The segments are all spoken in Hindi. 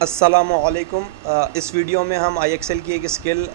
अस्सलामुअलैकुम। इस वीडियो में हम IXL की एक स्किल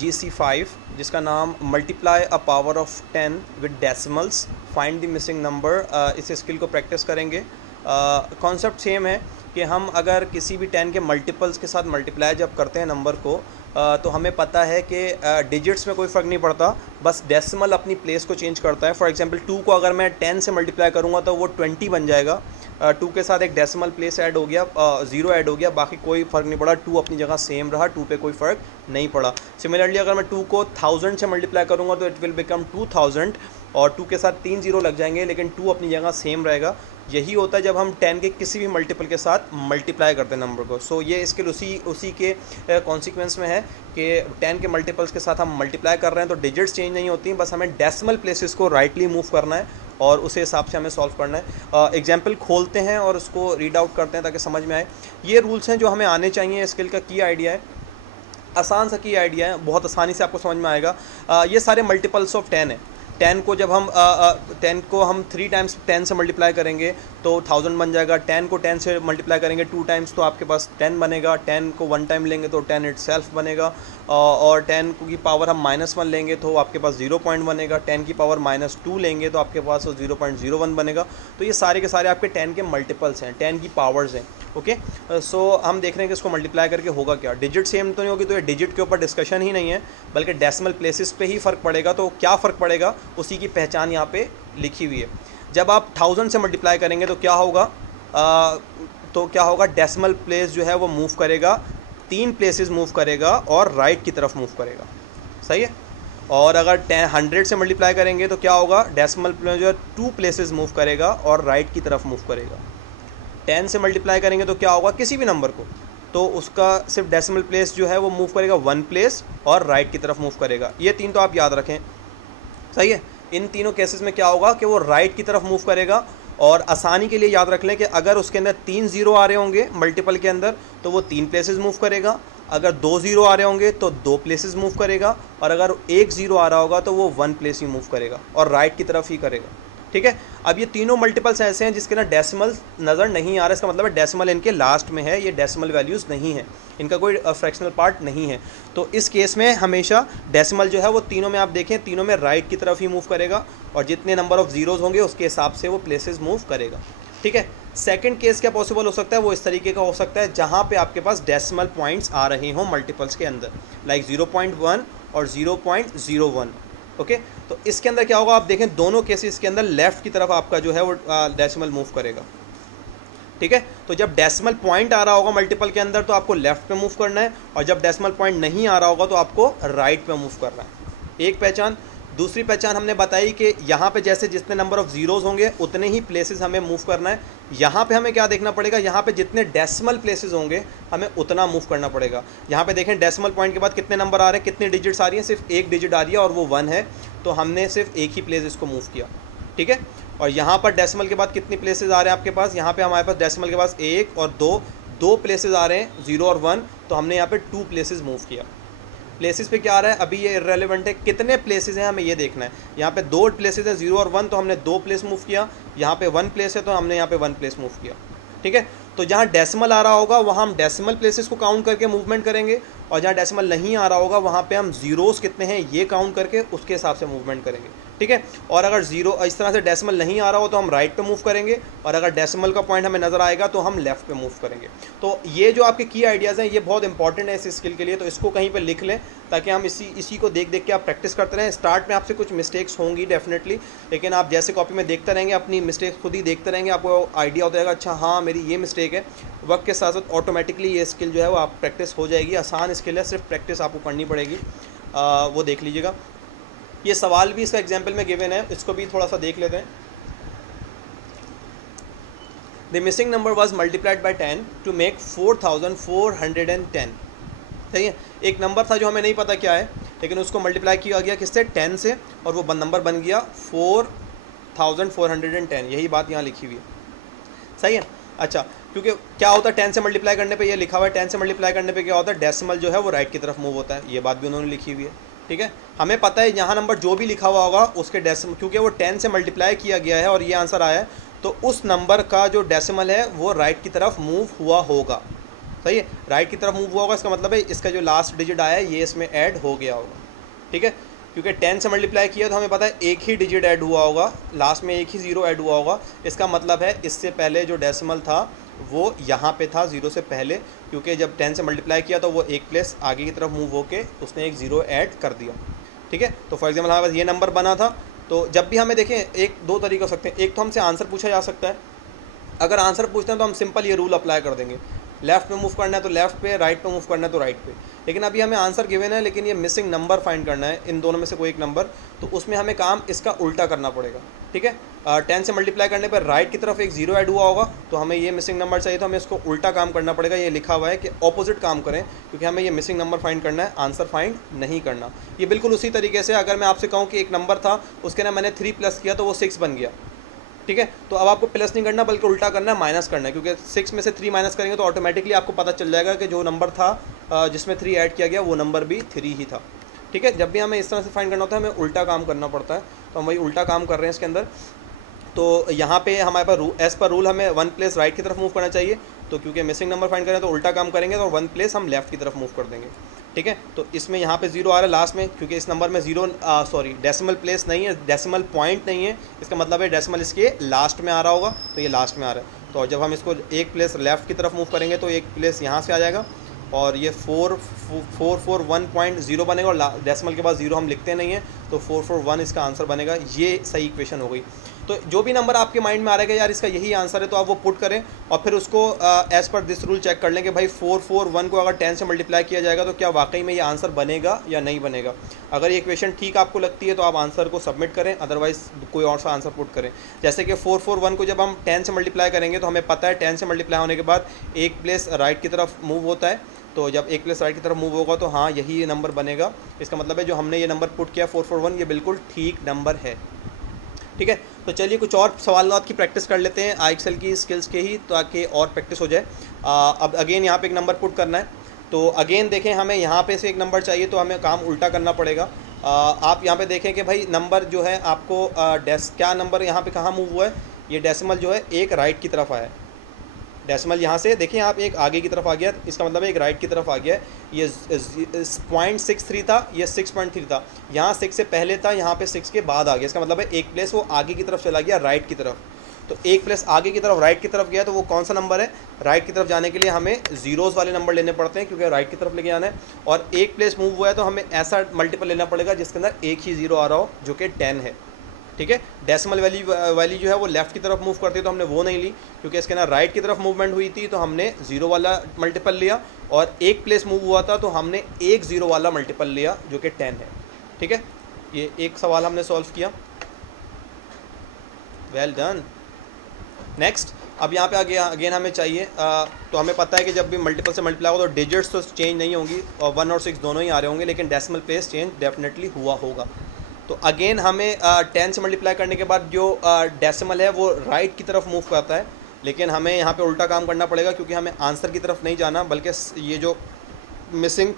GC5 जिसका नाम multiply a power of 10 with decimals find the missing number, इस स्किल को प्रैक्टिस करेंगे। कॉन्सेप्ट सेम है कि हम अगर किसी भी 10 के मल्टीपल्स के साथ मल्टीप्लाई जब करते हैं नंबर को, तो हमें पता है कि डिजिट्स में कोई फ़र्क नहीं पड़ता, बस डेसिमल अपनी प्लेस को चेंज करता है। फॉर एग्जांपल 2 को अगर मैं 10 से मल्टीप्लाई करूँगा तो वो 20 बन जाएगा। 2 के साथ एक डेसिमल प्लेस ऐड हो गया, 0 ऐड हो गया, बाकी कोई फ़र्क नहीं पड़ा। 2 अपनी जगह सेम रहा, 2 पे कोई फ़र्क नहीं पड़ा। सिमिलरली अगर मैं 2 को 1000 से मल्टीप्लाई करूँगा तो इट विल बिकम 2000 और 2 के साथ 3 0 लग जाएंगे, लेकिन 2 अपनी जगह सेम रहेगा। यही होता है जब हम 10 के किसी भी मल्टीपल के साथ मल्टीप्लाई करते हैं नंबर को। सो ये स्किल उसी के कॉन्सिक्वेंस में है कि 10 के मल्टीपल्स के साथ हम मल्टीप्लाई कर रहे हैं तो डिजिट्स चेंज नहीं होती, बस हमें डेसिमल प्लेसेस को राइटली मूव करना है और उस हिसाब से हमें सॉल्व करना है। एग्जाम्पल खोलते हैं और उसको रीड आउट करते हैं ताकि समझ में आए। ये रूल्स हैं जो हमें आने चाहिए। स्किल का की आइडिया है, आसान सा की आइडिया है, बहुत आसानी से आपको समझ में आएगा। ये सारे मल्टीपल्स ऑफ 10 है। 10 को जब हम 10 को हम 3 टाइम्स 10 से मल्टीप्लाई करेंगे तो 1000 बन जाएगा। 10 को 10 से मल्टीप्लाई करेंगे 2 टाइम्स तो आपके पास 10 बनेगा। 10 को 1 टाइम लेंगे तो 10 इटसेल्फ बनेगा। और 10 की पावर हम -1 लेंगे तो आपके पास 0 पॉइंट बनेगा। 10 की पावर -2 लेंगे तो आपके पास 0.01 बनेगा। तो ये सारे के सारे आपके 10 के मल्टीपल्स हैं, 10 की पावर्स हैं। ओके, सो हम देख रहे हैं कि इसको मल्टीप्लाई करके होगा क्या। डिजिट सेम तो नहीं होगी, तो ये डिजिट के ऊपर डिस्कशन ही नहीं है, बल्कि डेसिमल प्लेसेस पे ही फ़र्क पड़ेगा। तो क्या फ़र्क पड़ेगा उसी की पहचान यहाँ पे लिखी हुई है। जब आप 1000 से मल्टीप्लाई करेंगे तो क्या होगा, डेसिमल प्लेस जो है वो मूव करेगा, 3 प्लेसेस मूव करेगा और राइट की तरफ मूव करेगा। सही है। और अगर 100 से मल्टीप्लाई करेंगे तो क्या होगा, डेसिमल प्लेस जो है 2 प्लेसेस मूव करेगा और राइट की तरफ मूव करेगा। 10 से मल्टीप्लाई करेंगे तो क्या होगा, किसी भी नंबर को, तो उसका सिर्फ डेसिमल प्लेस जो है वो मूव करेगा 1 प्लेस और राइट की तरफ मूव करेगा। ये 3 तो आप याद रखें। सही है। इन तीनों केसेस में क्या होगा कि वो राइट की तरफ मूव करेगा। और आसानी के लिए याद रख लें कि अगर उसके अंदर 3 0 आ रहे होंगे मल्टीपल के अंदर तो वो 3 प्लेसेस मूव करेगा। अगर 2 0 आ रहे होंगे तो 2 प्लेसेस मूव करेगा। और अगर 1 0 आ रहा होगा तो वो 1 प्लेस ही मूव करेगा और राइट की तरफ ही करेगा। ठीक है। अब ये तीनों मल्टीपल्स ऐसे हैं जिसके ना डेसिमल नज़र नहीं आ रहा है, इसका मतलब है डेसिमल इनके लास्ट में है, ये डेसिमल वैल्यूज़ नहीं है, इनका कोई फ्रैक्शनल पार्ट नहीं है। तो इस केस में हमेशा डेसिमल जो है वो तीनों में आप देखें, तीनों में राइट की तरफ ही मूव करेगा और जितने नंबर ऑफ़ ज़ीरोज़ होंगे उसके हिसाब से वो प्लेसेस मूव करेगा। ठीक है। सेकंड केस क्या पॉसिबल हो सकता है, वो इस तरीके का हो सकता है जहाँ पे आपके पास डेसिमल पॉइंट्स आ रहे हों मल्टीपल्स के अंदर, लाइक 0.1 और 0.01। ओके, तो इसके अंदर क्या होगा, आप देखें दोनों केसेस के अंदर लेफ़्ट की तरफ आपका जो है वो डेसिमल मूव करेगा। ठीक है। तो जब डेसिमल पॉइंट आ रहा होगा मल्टीपल के अंदर तो आपको लेफ़्ट पे मूव करना है, और जब डेसिमल पॉइंट नहीं आ रहा होगा तो आपको राइट पे मूव करना है। एक पहचान। दूसरी पहचान हमने बताई कि यहाँ पे जैसे जितने नंबर ऑफ़ ज़ीरोज़ होंगे उतने ही प्लेसेस हमें मूव करना है। यहाँ पे हमें क्या देखना पड़ेगा, यहाँ पे जितने डेसिमल प्लेसेस होंगे हमें उतना मूव करना पड़ेगा। यहाँ पे देखें डेसिमल पॉइंट के बाद कितने नंबर आ रहे हैं, कितनी डिजिट्स आ रही हैं, सिर्फ एक डिजिट आ रही है और वो 1 है, तो हमने सिर्फ एक ही प्लेस इसको मूव किया। ठीक है। और यहाँ पर डेसिमल के बाद कितनी प्लेसेस आ रहे हैं आपके पास, यहाँ पे हमारे पास डेसिमल के पास 1 और 2 प्लेसेस आ रहे हैं, 0 और 1, तो हमने यहाँ पे 2 प्लेसेस मूव किया। प्लेसेस पे क्या आ रहा है अभी ये इररेलेवेंट है, कितने प्लेसेस हैं हमें ये देखना है। यहाँ पे 2 प्लेसेस हैं 0 और 1, तो हमने 2 प्लेस मूव किया। यहाँ पे 1 प्लेस है तो हमने यहाँ पे 1 प्लेस मूव किया। ठीक है। तो जहाँ डेसिमल आ रहा होगा वहाँ हम डेसिमल प्लेसेस को काउंट करके मूवमेंट करेंगे, और जहाँ डेसिमल नहीं आ रहा होगा वहाँ पे हम ज़ीरोज़ कितने हैं ये काउंट करके उसके हिसाब से मूवमेंट करेंगे। ठीक है। और अगर ज़ीरो इस तरह से डेसिमल नहीं आ रहा हो तो हम राइट पे मूव करेंगे, और अगर डेसिमल का पॉइंट हमें नज़र आएगा तो हम लेफ़्ट पे मूव करेंगे। तो ये जो आपके की आइडियाज़ हैं ये बहुत इंपॉर्टेंट है इस स्किल के लिए, तो इसको कहीं पर लिख लें ताकि हम इसी को देख के आप प्रैक्टिस करते रहें। स्टार्ट में आपसे कुछ मिस्टेक्स होंगी डेफिनेटली, लेकिन आप जैसे कॉपी में देखते रहेंगे अपनी मिस्टेक्स खुद ही देखते रहेंगे, आपको आइडिया हो जाएगा अच्छा हाँ मेरी ये मिस्टेक है। वक्त के साथ साथ ऑटोमेटिकली ये स्किल जो है वो आप प्रैक्टिस हो जाएगी। आसान स्किल है, सिर्फ प्रैक्टिस आपको करनी पड़ेगी। वो देख लीजिएगा। ये सवाल भी इसका एग्जाम्पल में गिवन है, इसको भी थोड़ा सा देख लेते हैं। The missing number was multiplied by 10 to make 4410। सही है। एक नंबर था जो हमें नहीं पता क्या है, लेकिन उसको मल्टीप्लाई किया गया किससे, 10 से, और वो नंबर बन गया 4410। यही बात यहाँ लिखी हुई है। सही है। अच्छा, क्योंकि क्या होता है 10 से मल्टीप्लाई करने पे, ये लिखा हुआ है 10 से मल्टीप्लाई करने पे क्या होता है, डेसिमल जो है वो राइट की तरफ मूव होता है। ये बात भी उन्होंने लिखी हुई है। ठीक है। हमें पता है यहाँ नंबर जो भी लिखा हुआ होगा उसके डेसिमल, क्योंकि वो 10 से मल्टीप्लाई किया गया है और ये आंसर आया है, तो उस नंबर का जो डेसिमल है वो राइट की तरफ मूव हुआ होगा। सही है, राइट की तरफ मूव हुआ होगा, इसका मतलब है इसका जो लास्ट डिजिट आया है ये इसमें ऐड हो गया होगा। ठीक है, क्योंकि 10 से मल्टीप्लाई किया तो हमें पता है एक ही डिजिट ऐड हुआ होगा, लास्ट में एक ही ज़ीरो ऐड हुआ होगा। इसका मतलब है इससे पहले जो डेसिमल था वो यहाँ पे था ज़ीरो से पहले, क्योंकि जब 10 से मल्टीप्लाई किया तो वो एक प्लेस आगे की तरफ मूव होके उसने एक ज़ीरो ऐड कर दिया। ठीक है, तो फॉर एग्जाम्पल हमारे पास ये नंबर बना था। तो जब भी हमें देखें एक दो तरीके हो सकते हैं, एक तो हमसे आंसर पूछा जा सकता है। अगर आंसर पूछते हैं तो हम सिंपल ये रूल अप्लाई कर देंगे, लेफ्ट पे मूव करना है तो लेफ्ट पे, राइट पे मूव करना है तो राइट पे। लेकिन अभी हमें आंसर गिवन है, लेकिन ये मिसिंग नंबर फाइंड करना है, इन दोनों में से कोई एक नंबर, तो उसमें हमें काम इसका उल्टा करना पड़ेगा। ठीक है, 10 से मल्टीप्लाई करने पर राइट की तरफ एक ज़ीरो ऐड हुआ होगा, तो हमें ये मिसिंग नंबर चाहिए, तो हमें इसको उल्टा काम करना पड़ेगा। ये लिखा हुआ है कि ऑपोजिट काम करें, क्योंकि हमें ये मिसिंग नंबर फाइंड करना है, आंसर फाइंड नहीं करना। ये बिल्कुल उसी तरीके से अगर मैं आपसे कहूँ कि एक नंबर था, उसके ना मैंने 3 प्लस किया तो वो 6 बन गया। ठीक है, तो अब आपको प्लस नहीं करना बल्कि उल्टा करना है, माइनस करना है, क्योंकि 6 में से 3 माइनस करेंगे तो ऑटोमेटिकली आपको पता चल जाएगा कि जो नंबर था जिसमें 3 ऐड किया गया वो नंबर भी 3 ही था। ठीक है, जब भी हमें इस तरह से फाइंड करना होता है हमें उल्टा काम करना पड़ता है, तो हम वही उल्टा काम कर रहे हैं इसके अंदर। तो यहाँ पे हमारे पास एज पर रूल हमें 1 प्लेस राइट की तरफ मूव करना चाहिए, तो क्योंकि मिसिंग नंबर फाइंड करें तो उल्टा काम करेंगे, तो 1 प्लेस हम लेफ्ट की तरफ मूव कर देंगे। ठीक है, तो इसमें यहाँ पे ज़ीरो आ रहा है लास्ट में, क्योंकि इस नंबर में ज़ीरो डेसिमल प्लेस नहीं है, डेसिमल पॉइंट नहीं है, इसका मतलब है डेसिमल इसके लास्ट में आ रहा होगा, तो ये लास्ट में आ रहा है। तो जब हम इसको एक प्लेस लेफ्ट की तरफ मूव करेंगे तो एक प्लेस यहाँ से आ जाएगा, और ये 441.0 बनेगा, और डेसिमल के बाद ज़ीरो हम लिखते नहीं हैं, तो 441 इसका आंसर बनेगा। ये सही इक्वेशन हो गई। तो जो भी नंबर आपके माइंड में आ रहा है कि यार इसका यही आंसर है, तो आप वो पुट करें और फिर उसको as per this rule check कर लें कि भाई 441 को अगर 10 से मल्टीप्लाई किया जाएगा तो क्या वाकई में ये आंसर बनेगा या नहीं बनेगा। अगर ये इक्वेशन ठीक आपको लगती है तो आप आंसर को सबमिट करें, अदरवाइज़ कोई और सा आंसर पुट करें। जैसे कि 441 को जब हम 10 से मल्टीप्लाई करेंगे तो हमें पता है 10 से मल्टीप्लाई होने के बाद एक प्लेस राइट की तरफ मूव होता है, तो जब एक प्लेस राइट की तरफ मूव होगा तो हाँ यही ये नंबर बनेगा। इसका मतलब है जो हमने ये नंबर पुट किया 441 ये बिल्कुल ठीक नंबर है। ठीक है, तो चलिए कुछ और सवालात की प्रैक्टिस कर लेते हैं एक्सेल की स्किल्स के ही, ताकि और प्रैक्टिस हो जाए। अब अगेन यहाँ पे एक नंबर पुट करना है, तो अगेन देखें हमें यहाँ पे से एक नंबर चाहिए, तो हमें काम उल्टा करना पड़ेगा। आप यहाँ पे देखें कि भाई नंबर जो है आपको क्या नंबर यहाँ पे कहाँ मूव हुआ है, ये डेसिमल जो है एक राइट की तरफ आया है। डेसिमल यहाँ से देखिए आप एक आगे की तरफ आ गया, इसका मतलब है एक राइट की तरफ आ गया है। ये 0.63 था, ये 6.3 था, यहाँ 6 से पहले था, यहाँ पे 6 के बाद आ गया। इसका मतलब है एक प्लेस वो आगे की तरफ चला गया, राइट की तरफ। तो एक प्लेस आगे की तरफ राइट की तरफ गया, तो वो कौन सा नंबर है। राइट की तरफ जाने के लिए हमें ज़ीरोज़ वाले नंबर लेने पड़ते हैं, क्योंकि राइट की तरफ लेके जाना है। और एक प्लेस मूव हुआ है तो हमें ऐसा मल्टीपल लेना पड़ेगा जिसके अंदर एक ही ज़ीरो आ रहा हो, जो कि 10 है। ठीक है, डेसिमल वैल्यू जो है वो लेफ़्ट की तरफ मूव करती है, तो हमने वो नहीं ली, क्योंकि इसके ना राइट की तरफ मूवमेंट हुई थी, तो हमने ज़ीरो वाला मल्टीपल लिया। और एक प्लेस मूव हुआ था तो हमने एक ज़ीरो वाला मल्टीपल लिया, जो कि 10 है। ठीक है, ये एक सवाल हमने सॉल्व किया, वेल डन। नेक्स्ट, अब यहाँ पे अगेन हमें चाहिए, तो हमें पता है कि जब भी मल्टीपल से मल्टीप्लाई होगा तो डिजिट्स तो चेंज नहीं होंगी, और 1 और 6 दोनों ही आ रहे होंगे, लेकिन डेसिमल प्लेस चेंज डेफिनेटली हुआ होगा। तो अगेन हमें 10 से मल्टीप्लाई करने के बाद जो डेसिमल है वो राइट की तरफ मूव करता है, लेकिन हमें यहाँ पे उल्टा काम करना पड़ेगा, क्योंकि हमें आंसर की तरफ नहीं जाना, बल्कि ये जो मिसिंग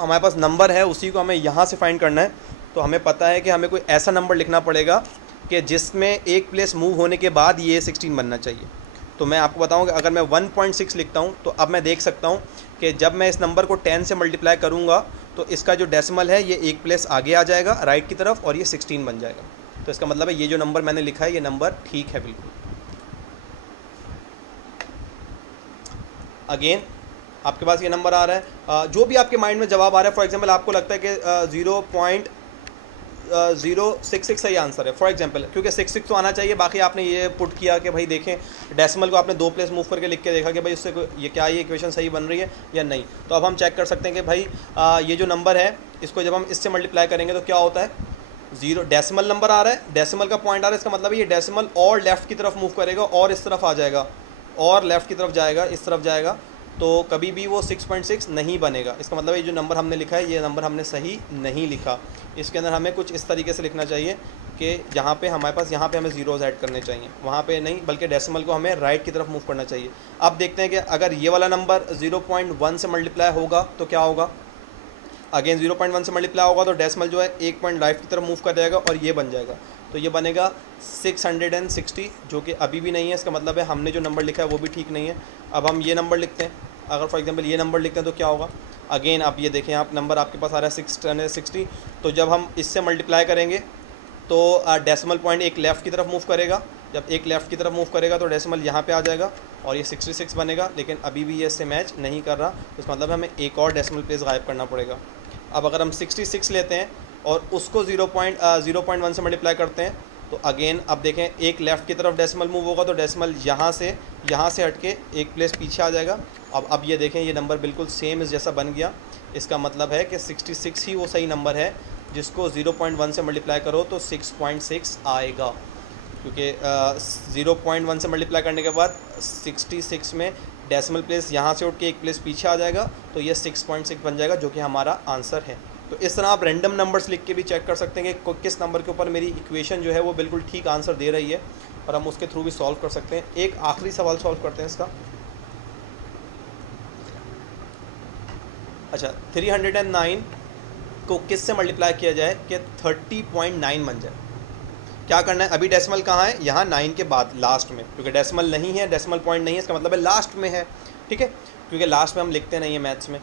हमारे पास नंबर है उसी को हमें यहाँ से फाइंड करना है। तो हमें पता है कि हमें कोई ऐसा नंबर लिखना पड़ेगा कि जिसमें एक प्लेस मूव होने के बाद ये 16 बनना चाहिए। तो मैं आपको बताऊँ कि अगर मैं 1.6 लिखता हूँ तो अब मैं देख सकता हूँ कि जब मैं इस नंबर को 10 से मल्टीप्लाई करूँगा तो इसका जो डेसिमल है ये एक प्लेस आगे आ जाएगा राइट की तरफ, और ये 16 बन जाएगा। तो इसका मतलब है ये जो नंबर मैंने लिखा है ये नंबर ठीक है बिल्कुल। अगेन आपके पास ये नंबर आ रहा है, जो भी आपके माइंड में जवाब आ रहा है, फॉर एग्जांपल आपको लगता है कि 0.066 सही आंसर है फॉर एग्जांपल, क्योंकि 66 तो आना चाहिए। बाकी आपने ये पुट किया कि भाई देखें डेसिमल को आपने 2 प्लेस मूव करके लिख के देखा कि भाई उससे ये क्या ये इक्वेशन सही बन रही है या नहीं। तो अब हम चेक कर सकते हैं कि भाई ये जो नंबर है इसको जब हम इससे मल्टीप्लाई करेंगे तो क्या होता है, 0 डेसिमल नंबर आ रहा है, डेसिमल का पॉइंट आ रहा है, इसका मतलब है ये डेसिमल और लेफ़्ट की तरफ मूव करेगा और इस तरफ आ जाएगा और लेफ़्ट की तरफ जाएगा, इस तरफ जाएगा, तो कभी भी वो 6.6 नहीं बनेगा। इसका मतलब ये जो नंबर हमने लिखा है ये नंबर हमने सही नहीं लिखा। इसके अंदर हमें कुछ इस तरीके से लिखना चाहिए कि जहाँ पे हमारे पास यहाँ पे हमें ज़ीरोज़ ऐड करने चाहिए, वहाँ पे नहीं, बल्कि डेसिमल को हमें राइट की तरफ मूव करना चाहिए। अब देखते हैं कि अगर ये वाला नंबर 0.1 से मल्टीप्लाई होगा तो क्या होगा। अगेन 0.1 से मल्टीप्लाई होगा तो डेसिमल जो है एक पॉइंट राइट की तरफ मूव कर जाएगा और ये बन जाएगा, तो ये बनेगा 660, जो कि अभी भी नहीं है। इसका मतलब है हमने जो नंबर लिखा है वो भी ठीक नहीं है। अब हम ये नंबर लिखते हैं, अगर फॉर एग्जांपल ये नंबर लिखते हैं तो क्या होगा, अगेन आप ये देखें, आप नंबर आपके पास आ रहा है 660, तो जब हम इससे मल्टीप्लाई करेंगे तो डेसिमल पॉइंट एक लेफ़्ट की तरफ मूव करेगा, जब एक लेफ़्ट की तरफ मूव करेगा तो डेसिमल यहाँ पे आ जाएगा और ये 66 बनेगा, लेकिन अभी भी ये इससे मैच नहीं कर रहा, तो इसका मतलब हमें एक और डेसिमल प्लेस गायब करना पड़ेगा। अब अगर हम 66 लेते हैं और उसको 0.1 से मल्टीप्लाई करते हैं तो अगेन अब देखें एक लेफ़्ट की तरफ डेसिमल मूव होगा तो डेसिमल यहाँ से हट के एक प्लेस पीछे आ जाएगा। अब ये देखें ये नंबर बिल्कुल सेम इस जैसा बन गया, इसका मतलब है कि 66 ही वो सही नंबर है जिसको 0.1 से मल्टीप्लाई करो तो 6.6 आएगा, क्योंकि 0.1 से मल्टीप्लाई करने के बाद 66 में डेसिमल प्लेस यहाँ से उठ के एक प्लेस पीछे आ जाएगा, तो ये 6.6 बन जाएगा जो कि हमारा आंसर है। तो इस तरह आप रैंडम नंबर्स लिख के भी चेक कर सकते हैं कि किस नंबर के ऊपर मेरी इक्वेशन जो है वो बिल्कुल ठीक आंसर दे रही है, और हम उसके थ्रू भी सॉल्व कर सकते हैं। एक आखिरी सवाल सॉल्व करते हैं इसका। अच्छा, 309 को किस से मल्टीप्लाई किया जाए कि 30.9 बन जाए? क्या करना है, अभी डेसिमल कहाँ है, यहाँ 9 के बाद लास्ट में, क्योंकि डेसिमल नहीं है, डेसिमल पॉइंट नहीं है, इसका मतलब है लास्ट में है, ठीक है, क्योंकि लास्ट में हम लिखते नहीं है मैथ्स में।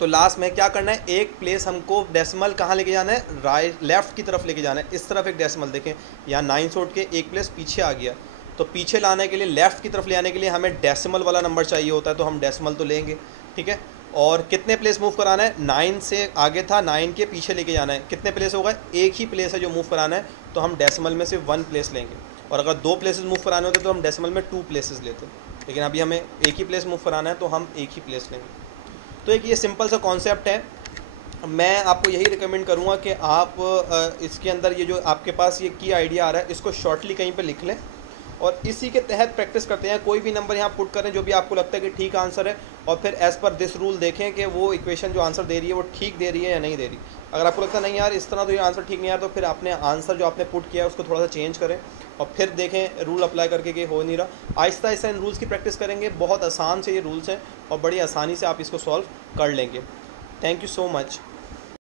तो लास्ट में क्या करना है, एक प्लेस हमको डेसिमल कहाँ लेके जाना है, राइट लेफ़्ट की तरफ लेके जाना है। इस तरफ एक डेसिमल देखें, यहाँ 9 से उठ के एक प्लेस पीछे आ गया, तो पीछे लाने के लिए, लेफ़्ट की तरफ ले आने के लिए हमें डेसिमल वाला नंबर चाहिए होता है, तो हम डेसिमल तो लेंगे, ठीक है। और कितने प्लेस मूव कराना है, 9 से आगे था, 9 के पीछे लेके जाना है, कितने प्लेस होगा, एक ही प्लेस है जो मूव कराना है, तो हम डेसिमल में से 1 प्लेस लेंगे। और अगर 2 प्लेसेस मूव कराने होते तो हम डेसिमल में 2 प्लेसेस लेते, लेकिन अभी हमें एक ही प्लेस मूव कराना है तो हम एक ही प्लेस लेंगे। तो एक ये सिंपल सा कॉन्सेप्ट है। मैं आपको यही रिकमेंड करूँगा कि आप इसके अंदर ये जो आपके पास ये की आइडिया आ रहा है इसको शॉर्टली कहीं पे लिख लें और इसी के तहत प्रैक्टिस करते हैं। कोई भी नंबर यहाँ पुट करें जो भी आपको लगता है कि ठीक आंसर है, और फिर एज़ पर दिस रूल देखें कि वो इक्वेशन जो आंसर दे रही है वो ठीक दे रही है या नहीं दे रही। अगर आपको लगता है नहीं यार इस तरह तो ये आंसर ठीक नहीं आ रहा, तो फिर आपने आंसर जो आपने पुट किया है उसको थोड़ा सा चेंज करें और फिर देखें रूल अप्लाई करके कि हो नहीं रहा। आहिस्ता आहिस्ता इन रूल्स की प्रैक्टिस करेंगे, बहुत आसान से ये रूल्स हैं और बड़ी आसानी से आप इसको सॉल्व कर लेंगे। Thank you so much.